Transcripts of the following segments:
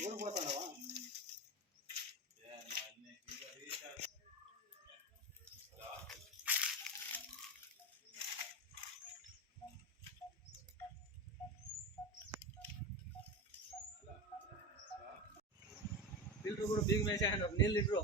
ಊರಿಗೆ ಹೋಗ್ತಾಳವ ಫಿಲ್ಟ್ರ್ ಕೂಡ ಬೀಗ ಮೇಷ ನೀಲ್ ಇಟ್ರು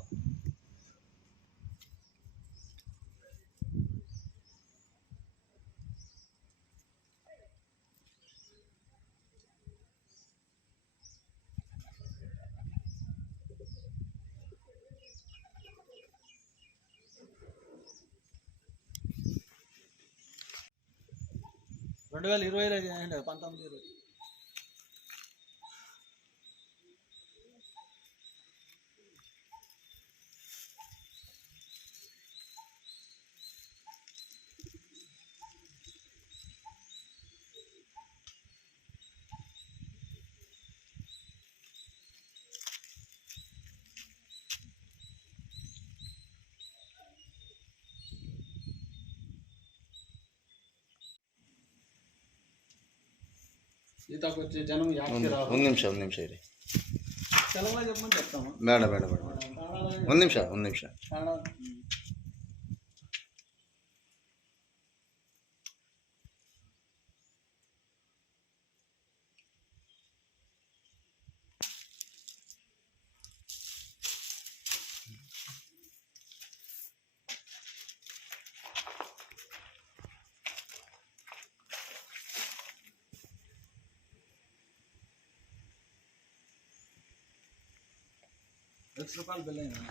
రెండు వేల ఇరవై పంతొమ్మిది ఇరవై. ఈతకు వచ్చే జనం యాక్కి రాదు ಒಂದು ನಿಮಿಷ ಒಂದು ನಿಮಿಷ ಇರಿ తెలంగాణ చెప్పమని చెప్తాము ಬೇಡ ಬೇಡ ಬೇಡ ಬೇಡ ಒಂದು ನಿಮಿಷ ಒಂದು ನಿಮಿಷ కన్నడ రూపాయలు బిల్ అయినా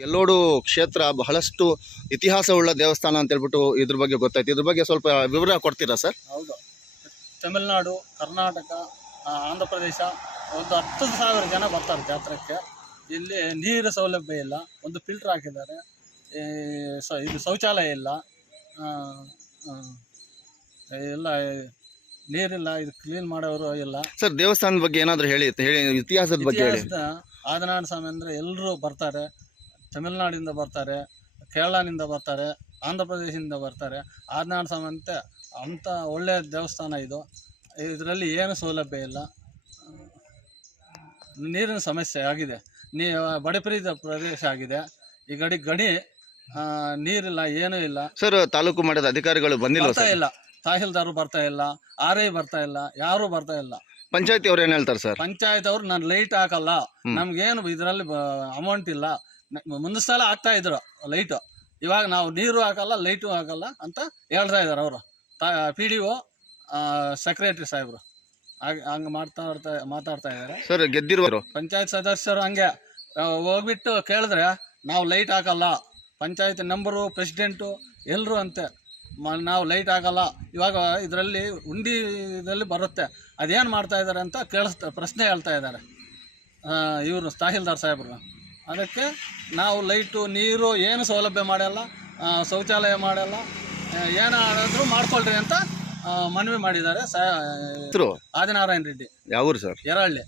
ಎಲ್ಲೋಡು ಕ್ಷೇತ್ರ ಬಹಳಷ್ಟು ಇತಿಹಾಸವುಳ್ಳ ದೇವಸ್ಥಾನ ಅಂತ ಹೇಳ್ಬಿಟ್ಟು ಇದ್ರ ಬಗ್ಗೆ ಗೊತ್ತಾಯ್ತು. ಇದ್ರ ಬಗ್ಗೆ ಸ್ವಲ್ಪ ವಿವರ ಕೊಡ್ತೀರಾ ಸರ್? ಹೌದು. ತಮಿಳುನಾಡು ಕರ್ನಾಟಕ ಆಂಧ್ರ ಪ್ರದೇಶ ಒಂದು ಹತ್ತು ಸಾವಿರ ಜನ ಬರ್ತಾರೆ ಜಾತ್ರೆಗೆ. ಇಲ್ಲಿ ನೀರು ಸೌಲಭ್ಯ ಇಲ್ಲ. ಒಂದು ಫಿಲ್ಟರ್ ಹಾಕಿದ್ದಾರೆ. ಇದು ಶೌಚಾಲಯ ಇಲ್ಲ. ಎಲ್ಲ ನೀರಿಲ್ಲ. ಇದು ಕ್ಲೀನ್ ಮಾಡೋರು ಇಲ್ಲ. ಸರ್ ದೇವಸ್ಥಾನದ ಬಗ್ಗೆ ಏನಾದರೂ ಹೇಳಿ ಹೇಳಿ ಇತಿಹಾಸದ ಬಗ್ಗೆ ಆದಿನಾರಾಯಣ ಸ್ವಾಮಿ ಅಂದರೆ ಎಲ್ಲರೂ ಬರ್ತಾರೆ. ತಮಿಳುನಾಡಿಂದ ಬರ್ತಾರೆ ಕೇರಳನಿಂದ ಬರ್ತಾರೆ ಆಂಧ್ರ ಪ್ರದೇಶದಿಂದ ಬರ್ತಾರೆ. ಆರ್ನಾಡ್ ಸ್ವಾಮಿ ಅಂತ ಅಂಥ ಒಳ್ಳೆಯ ದೇವಸ್ಥಾನ ಇದು. ಇದರಲ್ಲಿ ಏನು ಸೌಲಭ್ಯ ಇಲ್ಲ. ನೀರಿನ ಸಮಸ್ಯೆ ಆಗಿದೆ. ನೀ ಬಡಪರಿದ ಪ್ರದೇಶ ಆಗಿದೆ. ಈ ಗಡಿ ಗಡಿ ಆ, ನೀರಿಲ್ಲ ಏನೂ ಇಲ್ಲ. ಸರ್ ತಾಲೂಕು ಮಟ್ಟದ ಅಧಿಕಾರಿಗಳು ಬಂದಿಲ್ಲ ಬರ್ತಾ ಇಲ್ಲ. ತಹಸೀಲ್ದಾರು ಬರ್ತಾ ಇಲ್ಲ. ಆರ್ ಐ ಬರ್ತಾ ಇಲ್ಲ. ಯಾರೂ ಬರ್ತಾ ಇಲ್ಲ. ಪಂಚಾಯತಿ ಅವ್ರು ಏನು ಹೇಳ್ತಾರೆ ಸರ್? ಪಂಚಾಯತ್ ಅವ್ರು ನಾನು ಲೈಟ್ ಹಾಕಲ್ಲ. ನಮ್ಗೇನು ಇದರಲ್ಲಿ ಅಮೌಂಟ್ ಇಲ್ಲ. ನ- ಮುಂದೆ ಸಲ ಹಾಕ್ತಾ ಇದ್ರು ಲೈಟ್ ಇವಾಗ ನಾವು ನೀರು ಹಾಕಲ್ಲ ಲೈಟು ಹಾಕಲ್ಲ ಅಂತ ಹೇಳ್ತಾ ಇದ್ದಾರೆ ಅವರು. ಪಿ ಡಿ ಒ ಸೆಕ್ರೆಟರಿ ಸಾಹೇಬರು. ಹಾಗೆ ಹಂಗೆ ಮಾತಾಡ್ತಾ ಮಾತಾಡ್ತಾ ಇದ್ದಾರೆ ಸರ್ ಗೆದ್ದಿರುವರು ಪಂಚಾಯತ್ ಸದಸ್ಯರು ಹಂಗೆ. ಹೋಗ್ಬಿಟ್ಟು ಕೇಳಿದ್ರೆ ನಾವು ಲೈಟ್ ಹಾಕಲ್ಲ. ಪಂಚಾಯತ್ ನಂಬರು ಪ್ರೆಸಿಡೆಂಟು ಎಲ್ಲರೂ ಅಂತೆ. ಮ- ನಾವು ಲೈಟ್ ಹಾಕಲ್ಲ. ಇವಾಗ ಇದರಲ್ಲಿ ಉಂಡಿ ಇದರಲ್ಲಿ ಬರುತ್ತೆ. ಅದೇನು ಮಾಡ್ತಾ ಇದ್ದಾರೆ ಅಂತ ಕೇಳಿಸ್ತಾ ಪ್ರಶ್ನೆ ಹೇಳ್ತಾ ಇದ್ದಾರೆ ಇವರು ತಹಸೀಲ್ದಾರ್ ಸಾಹೇಬ್ರು. ಅದಕ್ಕೆ ನಾವು ಲೈಟು ನೀರು ಏನು ಸೌಲಭ್ಯ ಮಾಡಲ್ಲ ಶೌಚಾಲಯ ಮಾಡಲ್ಲ ಏನಾದರೂ ಏನು ಮಾಡ್ಕೊಳ್ರಿ ಅಂತ ಮನವಿ ಮಾಡಿದ್ದಾರೆ ಸ Adinarayana Reddy. ಯಾವೂರು sir? Eralli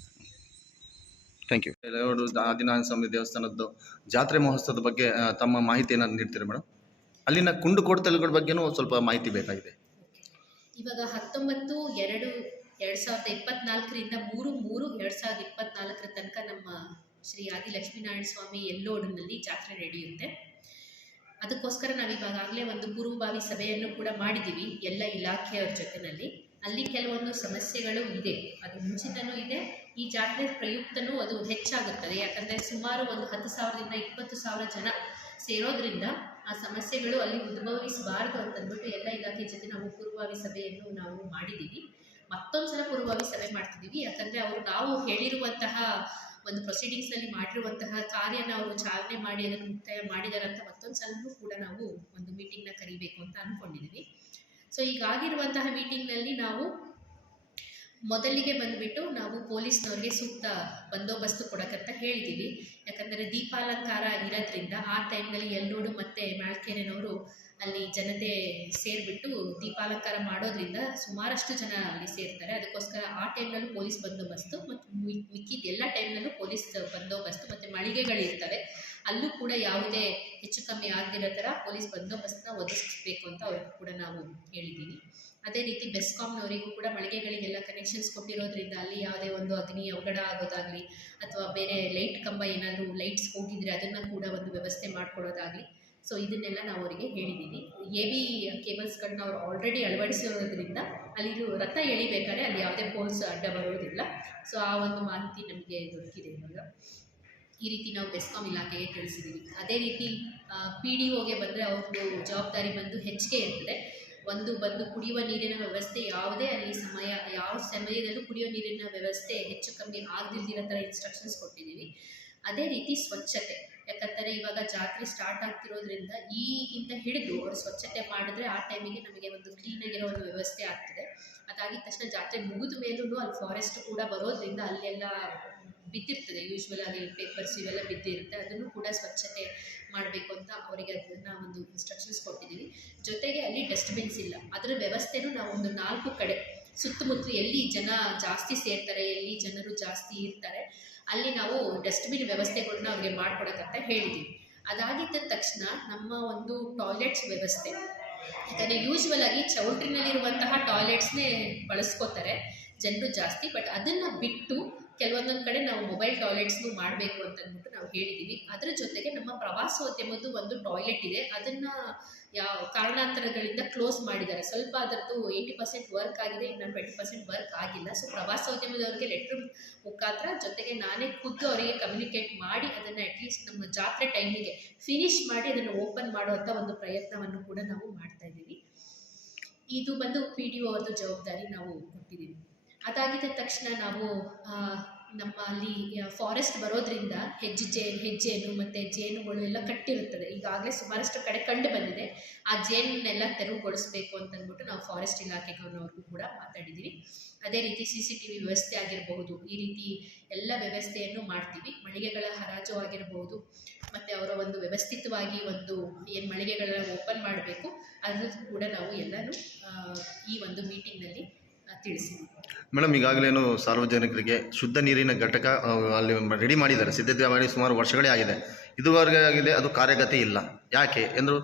thank you Adinarayana Swamy ದೇವಸ್ಥಾನದ್ದು ಜಾತ್ರೆ ಮಹೋತ್ಸವದ ಬಗ್ಗೆ ತಮ್ಮ ಮಾಹಿತಿ ಏನಾದ್ರು ನೀಡ್ತೀರಾ ಮೇಡಮ್ ಅಲ್ಲಿನ ಕುಂಡು ಕೋಟೆಗಳ ಬಗ್ಗೆನೂ ಸ್ವಲ್ಪ ಮಾಹಿತಿ ಬೇಕಾಗಿದೆ. ಇವಾಗ ಹತ್ತೊಂಬತ್ತು ಎರಡು ಎರಡು ಸಾವಿರದ ಇಪ್ಪತ್ನಾಲ್ಕರಿಂದ ಮೂರು ಮೂರು ಎರಡು ಸಾವಿರದ ಇಪ್ಪತ್ನಾಲ್ಕರ ತನಕ ನಮ್ಮ ಶ್ರೀ ಆದಿ ಲಕ್ಷ್ಮೀನಾರಾಯಣ ಸ್ವಾಮಿ ಎಲ್ಲೋಡಿನಲ್ಲಿ ಜಾತ್ರೆ ನಡೆಯುತ್ತೆ. ಅದಕ್ಕೋಸ್ಕರ ನಾವು ಒಂದು ಪೂರ್ವಭಾವಿ ಸಭೆಯನ್ನು ಕೂಡ ಮಾಡಿದ್ದೀವಿ, ಎಲ್ಲ ಇಲಾಖೆಯವ್ರ ಜೊತೆನಲ್ಲಿ. ಅಲ್ಲಿ ಕೆಲವೊಂದು ಸಮಸ್ಯೆಗಳು ಇದೆ, ಅದು ಮುಂಚಿತನೂ ಇದೆ. ಈ ಜಾತ್ರೆ ಪ್ರಯುಕ್ತನೂ ಅದು ಹೆಚ್ಚಾಗುತ್ತದೆ, ಯಾಕಂದರೆ ಸುಮಾರು ಒಂದು ಹತ್ತು ಸಾವಿರದಿಂದ ಇಪ್ಪತ್ತು ಸಾವಿರ ಜನ ಸೇರೋದ್ರಿಂದ ಆ ಸಮಸ್ಯೆಗಳು ಅಲ್ಲಿ ಉದ್ಭವಿಸಬಾರದು ಅಂತಂದ್ಬಿಟ್ಟು ಎಲ್ಲ ಇಲಾಖೆ ಜೊತೆ ನಾವು ಪೂರ್ವಭಾವಿ ಸಭೆಯನ್ನು ನಾವು ಮಾಡಿದ್ದೀವಿ. ಮತ್ತೊಂದು ಸಲ ಪೂರ್ವಭಾವಿ ಸಭೆ ಮಾಡ್ತಿದ್ದೀವಿ, ಯಾಕಂದರೆ ಅವರು ನಾವು ಹೇಳಿರುವಂತಹ ಒಂದು ಪ್ರೊಸೀಡಿಂಗ್ಸ್ನಲ್ಲಿ ಮಾಡಿರುವಂತಹ ಕಾರ್ಯನ ಅವರು ಚಾಲನೆ ಮಾಡಿ ಅದನ್ನು ಮುಕ್ತಾಯ ಮಾಡಿದ್ದಾರೆ ಅಂತ ಮತ್ತೊಂದು ಸಲನೂ ಕೂಡ ನಾವು ಒಂದು ಮೀಟಿಂಗ್ನ ಕರಿಬೇಕು ಅಂತ ಅಂದ್ಕೊಂಡಿದ್ದೀವಿ ಸೊ ಈಗಾಗಿರುವಂತಹ ಮೀಟಿಂಗ್ನಲ್ಲಿ ನಾವು ಮೊದಲಿಗೆ ಬಂದುಬಿಟ್ಟು ನಾವು ಪೊಲೀಸ್ನವ್ರಿಗೆ ಸೂಕ್ತ ಬಂದೋಬಸ್ತು ಕೊಡೋಕ್ಕಂತ ಹೇಳ್ತೀವಿ ಯಾಕಂದರೆ ದೀಪಾಲಂಕಾರ ಇರೋದ್ರಿಂದ ಆ ಟೈಮ್ನಲ್ಲಿ ಎಲ್ಲೋಡು ಮತ್ತು ಮ್ಯಾಳ್ಕೆರೆನವರು ಅಲ್ಲಿ ಜನತೆ ಸೇರಿಬಿಟ್ಟು ದೀಪಾಲಂಕಾರ ಮಾಡೋದ್ರಿಂದ ಸುಮಾರಷ್ಟು ಜನ ಅಲ್ಲಿ ಸೇರ್ತಾರೆ. ಅದಕ್ಕೋಸ್ಕರ ಆ ಟೈಮ್ನಲ್ಲೂ ಪೊಲೀಸ್ ಬಂದೋಬಸ್ತು ಮತ್ತು ಮಿಕ್ಕಿದ ಎಲ್ಲ ಟೈಮ್ನಲ್ಲೂ ಪೊಲೀಸ್ ಬಂದೋಬಸ್ತು ಮತ್ತು ಮಳಿಗೆಗಳಿರ್ತವೆ ಅಲ್ಲೂ ಕೂಡ ಯಾವುದೇ ಹೆಚ್ಚು ಕಮ್ಮಿ ಆಗದಿರೋ ಥರ ಪೊಲೀಸ್ ಬಂದೋಬಸ್ತನ್ನ ಒದಗಿಸ್ಬೇಕು ಅಂತ ಅವ್ರಿಗೂ ಕೂಡ ನಾವು ಹೇಳಿದ್ದೀವಿ ಅದೇ ರೀತಿ ಬೆಸ್ಕಾಮ್ನವರಿಗೂ ಕೂಡ ಮಳಿಗೆಗಳಿಗೆಲ್ಲ ಕನೆಕ್ಷನ್ಸ್ ಕೊಟ್ಟಿರೋದ್ರಿಂದ ಅಲ್ಲಿ ಯಾವುದೇ ಒಂದು ಅಗ್ನಿ ಅವಘಡ ಆಗೋದಾಗ್ಲಿ ಅಥವಾ ಬೇರೆ ಲೈಟ್ ಕಂಬ ಏನಾದರೂ ಲೈಟ್ಸ್ ಹೋಗಿದ್ರೆ ಅದನ್ನು ಕೂಡ ಒಂದು ವ್ಯವಸ್ಥೆ ಮಾಡಿಕೊಡೋದಾಗಲಿ. ಸೊ ಇದನ್ನೆಲ್ಲ ನಾವು ಅವರಿಗೆ ಹೇಳಿದ್ದೀವಿ ಎ ಬಿ ಕೇಬಲ್ಸ್ಗಳನ್ನ ಅವ್ರು ಆಲ್ರೆಡಿ ಅಳವಡಿಸಿರೋದ್ರಿಂದ ಅಲ್ಲಿ ರಥ ಎಳಿಬೇಕಾದ್ರೆ ಅಲ್ಲಿ ಯಾವುದೇ ಪೋಲ್ಸ್ ಅಡ್ಡ ಬರೋದಿಲ್ಲ. ಸೊ ಆ ಒಂದು ಮಾಹಿತಿ ನಮಗೆ ದೊರಕಿದೆ ಇವಾಗ. ಈ ರೀತಿ ನಾವು ಬೆಸ್ಕಾಮ್ ಇಲಾಖೆಗೆ ತಿಳಿಸಿದ್ದೀವಿ ಅದೇ ರೀತಿ ಪಿ ಡಿ ಒಗೆ ಬಂದರೆ ಅವ್ರದ್ದು ಜವಾಬ್ದಾರಿ ಬಂದು ಹೆಚ್ಚಿಗೆ ಇರ್ತದೆ. ಒಂದು ಬಂದು ಕುಡಿಯುವ ನೀರಿನ ವ್ಯವಸ್ಥೆ ಯಾವುದೇ ಅಲ್ಲಿ ಸಮಯ, ಯಾವ ಸಮಯದಲ್ಲೂ ಕುಡಿಯುವ ನೀರಿನ ವ್ಯವಸ್ಥೆ ಹೆಚ್ಚು ಕಮ್ಮಿ ಆಗದಿಲ್ದಿರೋ ಥರ ಇನ್ಸ್ಟ್ರಕ್ಷನ್ಸ್ ಕೊಟ್ಟಿದ್ದೀವಿ. ಅದೇ ರೀತಿ ಸ್ವಚ್ಛತೆ ಯಾಕಂದರೆ ಇವಾಗ ಜಾತ್ರೆ ಸ್ಟಾರ್ಟ್ ಆಗ್ತಿರೋದ್ರಿಂದ ಈಗಿಂತ ಹಿಡಿದು ಅವರು ಸ್ವಚ್ಛತೆ ಮಾಡಿದ್ರೆ ಆ ಟೈಮಿಗೆ ನಮಗೆ ಒಂದು ಕ್ಲೀನಾಗಿರೋ ಒಂದು ವ್ಯವಸ್ಥೆ ಆಗ್ತದೆ. ಅದಾಗಿದ ತಕ್ಷಣ ಜಾತ್ರೆ ಮುಗಿದ ಮೇಲೂ ಅಲ್ಲಿ ಫಾರೆಸ್ಟ್ ಕೂಡ ಬರೋದ್ರಿಂದ ಅಲ್ಲೆಲ್ಲ ಬಿದ್ದಿರ್ತದೆ. ಯೂಶ್ವಲ್ ಆಗಿ ಪೇಪರ್ಸ್ ಇವೆಲ್ಲ ಬಿದ್ದಿರುತ್ತೆ. ಅದನ್ನು ಕೂಡ ಸ್ವಚ್ಛತೆ ಮಾಡಬೇಕು ಅಂತ ಅವರಿಗೆ ಅದನ್ನು ಒಂದು ಇನ್ಸ್ಟ್ರಕ್ಷನ್ಸ್ ಕೊಟ್ಟಿದ್ದೀವಿ. ಜೊತೆಗೆ ಅಲ್ಲಿ ಡಸ್ಟ್ಬಿನ್ಸ್ ಇಲ್ಲ. ಅದರ ವ್ಯವಸ್ಥೆನೂ ನಾವು ಒಂದು ನಾಲ್ಕು ಕಡೆ ಸುತ್ತಮುತ್ತಲು ಎಲ್ಲಿ ಜನ ಜಾಸ್ತಿ ಸೇರ್ತಾರೆ, ಎಲ್ಲಿ ಜನರು ಜಾಸ್ತಿ ಇರ್ತಾರೆ, ಅಲ್ಲಿ ನಾವು ಡಸ್ಟ್ಬಿನ್ ವ್ಯವಸ್ಥೆಗಳನ್ನ ಅವ್ರಿಗೆ ಮಾಡ್ಕೊಡಕ್ಕಂತ ಹೇಳಿದ್ದೀವಿ. ಅದಾಗಿದ್ದ ತಕ್ಷಣ ನಮ್ಮ ಒಂದು ಟಾಯ್ಲೆಟ್ಸ್ ವ್ಯವಸ್ಥೆ, ಯಾಕಂದರೆ ಯೂಶ್ವಲ್ ಆಗಿ ಚೌಲ್ಟ್ರಿನಲ್ಲಿರುವಂತಹ ಟಾಯ್ಲೆಟ್ಸ್ನೇ ಬಳಸ್ಕೋತಾರೆ. ಜನರು ಜಾಸ್ತಿ ಬಟ್ ಅದನ್ನು ಬಿಟ್ಟು ಕೆಲವೊಂದೊಂದು ಕಡೆ ನಾವು ಮೊಬೈಲ್ ಟಾಯ್ಲೆಟ್ಸ್ನು ಮಾಡಬೇಕು ಅಂತ ಅಂದ್ಬಿಟ್ಟು ನಾವು ಹೇಳಿದ್ದೀವಿ ಅದರ ಜೊತೆಗೆ ನಮ್ಮ ಪ್ರವಾಸೋದ್ಯಮದ್ದು ಒಂದು ಟಾಯ್ಲೆಟ್ ಇದೆ. ಅದನ್ನು ಯಾವ ಕಾರಣಾಂತರಗಳಿಂದ ಕ್ಲೋಸ್ ಮಾಡಿದ್ದಾರೆ. ಸ್ವಲ್ಪ ಅದರದ್ದು ಏಯ್ಟಿ ಪರ್ಸೆಂಟ್ ವರ್ಕ್ ಆಗಿದೆ, ಇನ್ನೊಂದು ಟ್ವೆಂಟಿ ಪರ್ಸೆಂಟ್ ವರ್ಕ್ ಆಗಿಲ್ಲ. ಸೊ ಪ್ರವಾಸೋದ್ಯಮದವರಿಗೆ ಲೆಟ್ರ್ ಮುಖಾಂತರ ಜೊತೆಗೆ ನಾನೇ ಖುದ್ದು ಅವರಿಗೆ ಕಮ್ಯುನಿಕೇಟ್ ಮಾಡಿ ಅದನ್ನು ಅಟ್ಲೀಸ್ಟ್ ನಮ್ಮ ಜಾತ್ರೆ ಟೈಮಿಗೆ ಫಿನಿಶ್ ಮಾಡಿ ಅದನ್ನು ಓಪನ್ ಮಾಡುವಂಥ ಒಂದು ಪ್ರಯತ್ನವನ್ನು ಕೂಡ ನಾವು ಮಾಡ್ತಾ ಇದ್ದೀವಿ. ಇದು ಬಂದು ಪಿ ಡಿ ಒ ಅವ್ರದ್ದು ಜವಾಬ್ದಾರಿ ನಾವು ಕೊಟ್ಟಿದ್ದೀವಿ. ಅದಾಗಿದ್ದ ತಕ್ಷಣ ನಾವು ನಮ್ಮ ಅಲ್ಲಿ ಫಾರೆಸ್ಟ್ ಬರೋದ್ರಿಂದ ಹೆಜ್ಜೆ ಜೇನು ಹೆಜ್ಜೆನು ಮತ್ತು ಜೇನುಗಳು ಎಲ್ಲ ಕಟ್ಟಿರುತ್ತದೆ ಈಗಾಗಲೇ ಸುಮಾರಷ್ಟು ಕಡೆ ಕಂಡು ಬಂದಿದೆ. ಆ ಜೇನನ್ನೆಲ್ಲ ತೆರವುಗೊಳಿಸ್ಬೇಕು ಅಂತ ಅಂದ್ಬಿಟ್ಟು ನಾವು ಫಾರೆಸ್ಟ್ ಇಲಾಖೆಗಳವ್ರಿಗೂ ಕೂಡ ಮಾತಾಡಿದ್ದೀವಿ. ಅದೇ ರೀತಿ ಸಿ ಸಿ ಟಿ ವಿ ವ್ಯವಸ್ಥೆ ಆಗಿರಬಹುದು, ಈ ರೀತಿ ಎಲ್ಲ ವ್ಯವಸ್ಥೆಯನ್ನು ಮಾಡ್ತೀವಿ. ಮಳಿಗೆಗಳ ಹರಾಜು ಆಗಿರಬಹುದು, ಮತ್ತು ಅವರ ಒಂದು ವ್ಯವಸ್ಥಿತವಾಗಿ ಒಂದು ಏನು ಮಳಿಗೆಗಳನ್ನ ಓಪನ್ ಮಾಡಬೇಕು ಅದಕ್ಕೂ ಕೂಡ ನಾವು ಎಲ್ಲರೂ ಈ ಒಂದು ಮೀಟಿಂಗ್ನಲ್ಲಿ ತಿಳಿಸಿದ್ದೀವಿ ಮೇಡಮ್ ಈಗಾಗಲೇನು ಸಾರ್ವಜನಿಕರಿಗೆ ಶುದ್ಧ ನೀರಿನ ಘಟಕ ಅಲ್ಲಿ ರೆಡಿ ಮಾಡಿದ್ದಾರೆ. ಸಿದ್ಧತೆ ಮಾಡಿ ಸುಮಾರು ವರ್ಷಗಳೇ ಆಗಿದೆ. ಇದುವರೆಗೆ ಆಗಿದೆ, ಅದು ಕಾರ್ಯಗತಿ ಇಲ್ಲ. ಯಾಕೆ? ಎಂದು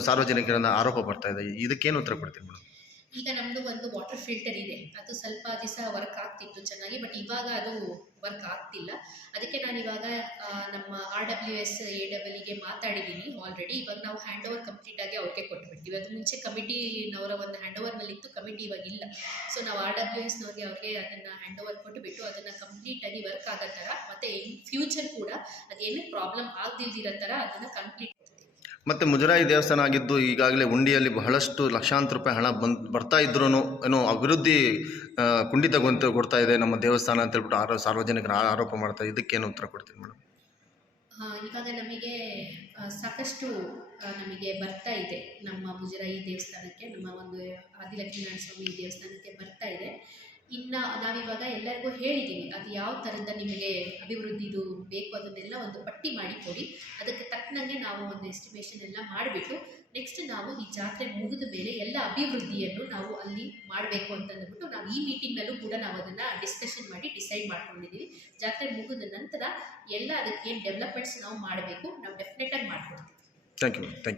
ಸಾರ್ವಜನಿಕರನ್ನು ಆರೋಪ ಬರ್ತಾ ಇದೆ. ಇದಕ್ಕೇನು ಉತ್ತರ ಕೊಡ್ತೀರಿ ಮೇಡಮ್? ಈಗ ನಮ್ಮದು ಒಂದು ವಾಟರ್ ಫಿಲ್ಟರ್ ಇದೆ. ಅದು ಸ್ವಲ್ಪ ದಿವಸ ವರ್ಕ್ ಆಗ್ತಿತ್ತು ಚೆನ್ನಾಗಿ ಬಟ್ ಇವಾಗ ಅದು ವರ್ಕ್ ಆಗ್ತಿಲ್ಲ. ಅದಕ್ಕೆ ನಾನು ಇವಾಗ ನಮ್ಮ ಆರ್ ಡಬ್ಲ್ಯೂ ಎಸ್ ಎ ಡಬ್ಲ್ಯೂಗೆ ಮಾತಾಡಿದ್ದೀನಿ ಆಲ್ರೆಡಿ ಇವಾಗ ನಾವು ಹ್ಯಾಂಡ್ ಓವರ್ ಕಂಪ್ಲೀಟ್ ಆಗಿ ಅವ್ರಿಗೆ ಕೊಟ್ಬಿಡ್ತೀವಿ. ಅದು ಮುಂಚೆ ಕಮಿಟಿನವರ ಒಂದು ಹ್ಯಾಂಡ್ ಓವರ್ನಲ್ಲಿತ್ತು ಕಮಿಟಿ ಇವಾಗ ಇಲ್ಲ. ಸೊ ನಾವು ಆರ್ ಡಬ್ಲ್ಯೂ ಎಸ್ನವ್ರಿಗೆ ಅವ್ರಿಗೆ ಅದನ್ನು ಹ್ಯಾಂಡ್ ಓವರ್ ಕೊಟ್ಟುಬಿಟ್ಟು ಅದನ್ನು ಕಂಪ್ಲೀಟಾಗಿ ವರ್ಕ್ ಆಗೋ ಥರ, ಮತ್ತು ಇನ್ ಫ್ಯೂಚರ್ ಕೂಡ ಅದೇನು ಪ್ರಾಬ್ಲಮ್ ಆಗದಿಲ್ದಿರೋ ಥರ ಅದನ್ನು ಕಂಪ್ಲೀಟ್ ಮತ್ತು ಮುಜರಾಯಿ ದೇವಸ್ಥಾನ ಆಗಿದ್ದು ಈಗಾಗಲೇ ಉಂಡಿಯಲ್ಲಿ ಬಹಳಷ್ಟು ಲಕ್ಷಾಂತರ ರೂಪಾಯಿ ಹಣ ಬಂದು ಬರ್ತಾ ಇದ್ರೂ ಏನೋ ಅಭಿವೃದ್ಧಿ ಆ, ಕುಂಠಿತಗೊಂತ ಕೊಡ್ತಾ ಇದೆ ನಮ್ಮ ದೇವಸ್ಥಾನ ಅಂತ ಹೇಳ್ಬಿಟ್ಟು ಆರೋ ಸಾರ್ವಜನಿಕರ ಆರೋಪ ಮಾಡ್ತಾರೆ ಇದಕ್ಕೇನು ಉತ್ತರ ಕೊಡ್ತೀನಿ ಮೇಡಮ್? ಈಗಾಗಲೇ ನಮಗೆ ಸಾಕಷ್ಟು ನಮಗೆ ಬರ್ತಾ ಇದೆ ನಮ್ಮ ಮುಜರಾಯಿ ದೇವಸ್ಥಾನಕ್ಕೆ ನಮ್ಮ ಒಂದು ಆದಿಲಕ್ಷ್ಮೀನಾರಾಯಣ ಸ್ವಾಮಿ ದೇವಸ್ಥಾನಕ್ಕೆ ಬರ್ತಾ ಇದೆ. ಇನ್ನು ನಾವಿವಾಗ ಎಲ್ಲರಿಗೂ ಹೇಳಿದ್ದೀವಿ ಅದು ಯಾವ ಥರದ ನಿಮಗೆ ಅಭಿವೃದ್ಧಿದು ಬೇಕು ಅದನ್ನೆಲ್ಲ ಒಂದು ಪಟ್ಟಿ ಮಾಡಿ ಕೊಡಿ. ಅದಕ್ಕೆ ತಕ್ಕನಂಗೆ ನಾವು ಒಂದು ಎಸ್ಟಿಮೇಷನ್ ಎಲ್ಲ ಮಾಡಿಬಿಟ್ಟು ನೆಕ್ಸ್ಟ್ ನಾವು ಈ ಜಾತ್ರೆ ಮುಗಿದ ಮೇಲೆ ಎಲ್ಲ ಅಭಿವೃದ್ಧಿಯನ್ನು ನಾವು ಅಲ್ಲಿ ಮಾಡಬೇಕು ಅಂತ ಅಂದ್ಬಿಟ್ಟು ನಾವು ಈ ಮೀಟಿಂಗ್ನಲ್ಲೂ ಕೂಡ ನಾವು ಅದನ್ನು ಡಿಸ್ಕಷನ್ ಮಾಡಿ ಡಿಸೈಡ್ ಮಾಡ್ಕೊಂಡಿದ್ದೀವಿ ಜಾತ್ರೆ ಮುಗಿದ ನಂತರ ಎಲ್ಲ ಅದಕ್ಕೆ ಏನು ಡೆವಲಪ್ಮೆಂಟ್ಸ್ ನಾವು ಮಾಡಬೇಕು, ನಾವು ಡೆಫಿನೆಟಾಗಿ ಮಾಡ್ಕೊಡ್ತೀವಿ. Thank you thank you